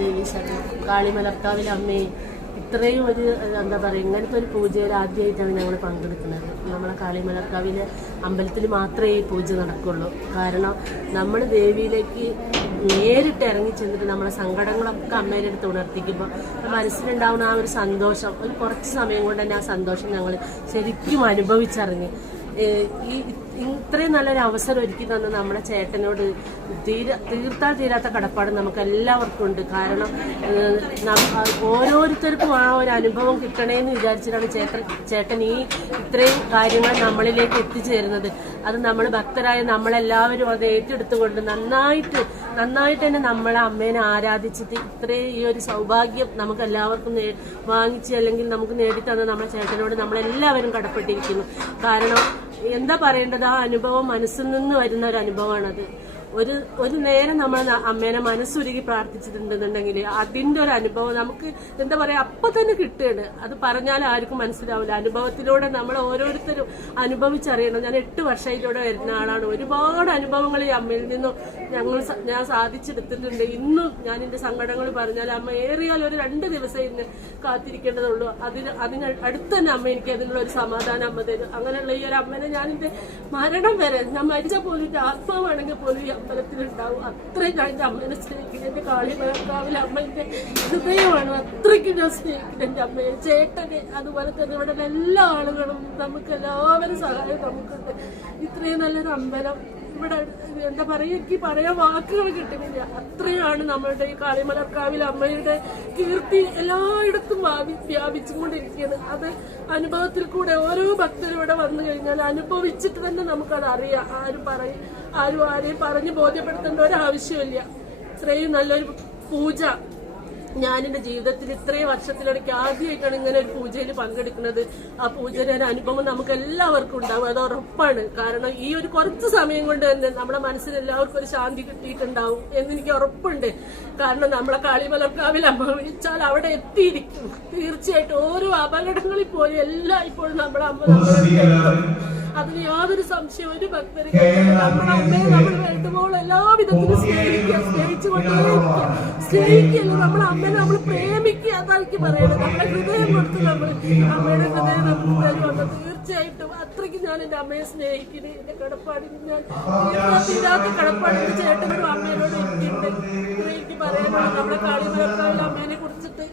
ദേവി ശരണം കാളിമലർക്കാവിലെ അമ്മയെ ഇത്രയും ഒരു എന്താ പറയുക ഇങ്ങനത്തെ ഒരു പൂജയിൽ ആദ്യമായിട്ടാണ് ഞങ്ങൾ പങ്കെടുക്കുന്നത്. നമ്മളെ കാളിമലർക്കാവിലെ അമ്പലത്തിൽ മാത്രമേ ഈ പൂജ നടക്കുള്ളൂ. കാരണം നമ്മൾ ദേവിയിലേക്ക് നേരിട്ട് ഇറങ്ങി ചെന്നിട്ട് നമ്മളെ സങ്കടങ്ങളൊക്കെ അമ്മയുടെ അടുത്ത് ഉണർത്തിക്കുമ്പോൾ മനസ്സിലുണ്ടാവുന്ന ആ ഒരു സന്തോഷം ഒരു കുറച്ച് സമയം കൊണ്ട് തന്നെ ആ സന്തോഷം ഞങ്ങൾ ശരിക്കും അനുഭവിച്ചറിഞ്ഞ് ഈ ഇത്രയും നല്ലൊരു അവസരം ഒരുക്കി തന്ന നമ്മുടെ ചേട്ടനോട് തീർത്താൽ തീരാത്ത കടപ്പാട് നമുക്ക് എല്ലാവർക്കും ഉണ്ട്. കാരണം ഓരോരുത്തർക്കും ആ ഒരു അനുഭവം കിട്ടണേന്ന് വിചാരിച്ചിട്ടാണ് ചേട്ടൻ ഈ ഇത്രയും കാര്യങ്ങൾ നമ്മളിലേക്ക് എത്തിച്ചേരുന്നത്. അത് നമ്മൾ ഭക്തരായ നമ്മളെല്ലാവരും അത് ഏറ്റെടുത്തുകൊണ്ട് നന്നായിട്ട് തന്നെ നമ്മളെ അമ്മേനെ ആരാധിച്ചിട്ട് ഇത്രയും ഈ ഒരു സൗഭാഗ്യം നമുക്ക് എല്ലാവർക്കും വാങ്ങിച്ച് അല്ലെങ്കിൽ നമുക്ക് നേടിത്തന്ന നമ്മുടെ ചേട്ടനോട് നമ്മളെല്ലാവരും കടപ്പെട്ടിരിക്കുന്നു. കാരണം എന്താ പറയേണ്ടത്, ആ അനുഭവം മനസ്സിൽ നിന്ന് വരുന്ന ഒരു അനുഭവമാണത്. ഒരു നേരം നമ്മൾ അമ്മേനെ മനസ്സുരുകി പ്രാർത്ഥിച്ചിട്ടുണ്ടെന്നുണ്ടെങ്കിൽ അതിന്റെ ഒരു അനുഭവം നമുക്ക് എന്താ പറയാ അപ്പൊ തന്നെ കിട്ടുകയാണ്. അത് പറഞ്ഞാൽ ആർക്കും മനസ്സിലാവില്ല. അനുഭവത്തിലൂടെ നമ്മൾ ഓരോരുത്തരും അനുഭവിച്ചറിയണം. ഞാൻ 8 വർഷത്തിലൂടെ വരുന്ന ആളാണ്. ഒരുപാട് അനുഭവങ്ങൾ ഈ അമ്മയിൽ നിന്നും ഞാൻ സാധിച്ചെടുത്തിട്ടുണ്ട്. ഇന്നും ഞാൻ എന്റെ സങ്കടങ്ങൾ പറഞ്ഞാൽ അമ്മ ഏറിയാൽ ഒരു 2 ദിവസം ഇന്ന് കാത്തിരിക്കേണ്ടതുള്ളൂ. അതിന് അടുത്ത് തന്നെ അമ്മ എനിക്ക് അതിനുള്ള ഒരു സമാധാനം അമ്മ തരും. അങ്ങനെയുള്ള ഈ ഒരു അമ്മനെ ഞാൻ എന്റെ മരണം വരെ ഞാൻ മരിച്ച പോലും എന്റെ ആത്മാവാണെങ്കിൽ പോലും അമ്പലത്തിലുണ്ടാവും. അത്രയും ഞാൻ എന്റെ അമ്മേനെ സ്നേഹിക്കുന്നത്. എന്റെ കാളിമലർക്കാവിലെ അമ്മന്റെ ഹൃദയമാണ്. അത്രയ്ക്ക് ഞാൻ സ്നേഹിക്കുന്നത് എന്റെ അമ്മയെ, ചേട്ടനെ, അതുപോലെ തന്നെ ഇവിടെ എല്ലാ ആളുകളും നമുക്ക് എല്ലാവരും സഹായം നമുക്കുണ്ട്. ഇത്രയും നല്ലൊരു അമ്പലം ഇവിടെ എന്താ പറയുക, എനിക്ക് പറയാൻ വാക്കുകൾ കിട്ടുന്നില്ല. അത്രയാണ് നമ്മളുടെ ഈ കാളിമലർക്കാവിലെ അമ്മയുടെ കീർത്തി എല്ലായിടത്തും വ്യാപിച്ചുകൊണ്ടിരിക്കുകയാണ്. അത് അനുഭവത്തിൽ കൂടെ ഓരോ ഭക്തരും ഇവിടെ വന്നു കഴിഞ്ഞാൽ അനുഭവിച്ചിട്ട് തന്നെ നമുക്കത് അറിയാം. ആരും ആരെയും പറഞ്ഞ് ബോധ്യപ്പെടുത്തേണ്ട ഒരാവശ്യമില്ല. ഇത്രയും നല്ലൊരു പൂജ ഞാൻ എന്റെ ജീവിതത്തിൽ ഇത്രയും വർഷത്തിലിടയ്ക്ക് ആദ്യമായിട്ടാണ് ഇങ്ങനെ ഒരു പൂജയിൽ പങ്കെടുക്കുന്നത്. ആ പൂജയുടെ ഒരു അനുഭവം നമുക്ക് എല്ലാവർക്കും ഉണ്ടാവും, അത് ഉറപ്പാണ്. കാരണം ഈ ഒരു കുറച്ച് സമയം കൊണ്ട് തന്നെ നമ്മുടെ മനസ്സിൽ എല്ലാവർക്കും ഒരു ശാന്തി കിട്ടിയിട്ടുണ്ടാവും എന്നെനിക്ക് ഉറപ്പുണ്ട്. കാരണം നമ്മളെ കാളിമലർക്കാവിൽ അമ്മ വിളിച്ചാൽ അവിടെ എത്തിയിരിക്കും തീർച്ചയായിട്ടും. ഓരോ അപകടങ്ങളിൽ പോയി എല്ലാം ഇപ്പോഴും നമ്മുടെ അമ്മ അതിന് യാതൊരു സംശയം ഒരു ഭക്തരും നമ്മുടെ അമ്മയെ നമ്മൾ വേണ്ടുമ്പോൾ എല്ലാവിധത്തിലും സ്നേഹിക്കല്ല നമ്മളെ അമ്മനെ നമ്മൾ പ്രേമിക്കുക. അതാക്കി പറയണം. നമ്മുടെ ഹൃദയം കൊടുത്ത് നമ്മൾ അമ്മയുടെ ഹൃദയം നമുക്ക് തരുവന്നു. തീർച്ചയായിട്ടും അത്രയ്ക്ക് ഞാൻ എന്റെ അമ്മയെ സ്നേഹിക്കുന്നത്. എന്റെ കടപ്പാടിന് ഞാൻ തീരാത്ത കടപ്പാടിന്റെ ചേട്ടനോടും അമ്മയോടും എനിക്കുണ്ട്. എനിക്ക് പറയാനുള്ളത് നമ്മുടെ കാളിമലർക്കാവിലെ അമ്മേനെ കുറിച്ചിട്ട്